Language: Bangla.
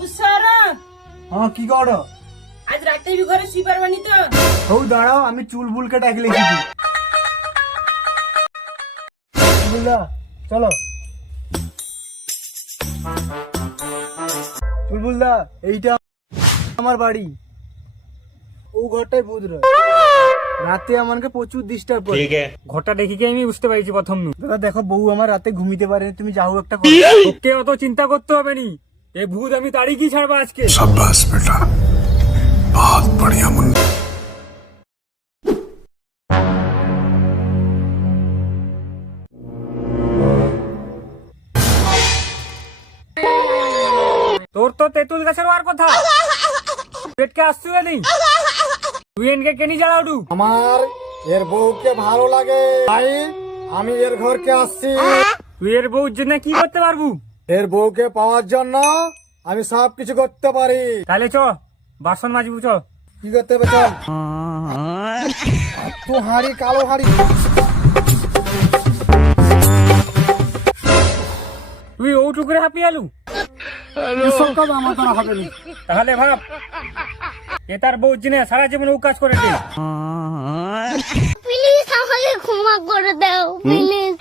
বুঝছারা হ্যাঁ কি করো? আজ রাতে বি ঘরে শুই পারবানি তো? হউ দাঁড়াও, আমি চুলবুলকে ডাকি লিখেছি। চুলবুলদা চলো। চুলবুলদা এইটা আমার বাড়ি, ও ঘরটাই ভূত রয়। রাতে আমাকে প্রচুর ডিস্টার্ব করে। ঘরটা দেখি কি আমি বুঝতে পারছি প্রথম নু। দাদা দেখো, বউ আমার রাতে ঘুমিতে পারে, তুমি যাও একটা করো। তোকে অত চিন্তা করতে হবে নি, এ ভূত আমি তাড়ি কি ছাড়বো আজকে। शाबाश बेटा, बहुत बढ़िया मुन्ना। তোর তো তেঁতুল গাছের আর কথা পেটকে আসছে নেই, তুই এনকে কেনি জ্বালাউডু। আমার এর বউকে ভালো লাগে তাই আমি এর ঘরকে আসছি। তুই এর বউর জন্য কি করতে পারবু? এর বউকে পাওয়ার জন্য আমি সব কিছু করতে পারি। তাহলে চ বাসন মাজবু চ। কি করতে হবে চল। তো হাড়ি, কালো হাড়ি। তুই ওটুকুরে হাঁপিয়ে আলু, এসব কাজ আমার দ্বারা হবে না। তাহলে ভাব এ তার বউর জন্য সারা জীবন ও কাজ করে দে। প্লিজ আমাকে ক্ষমা করে দাও প্লিজ।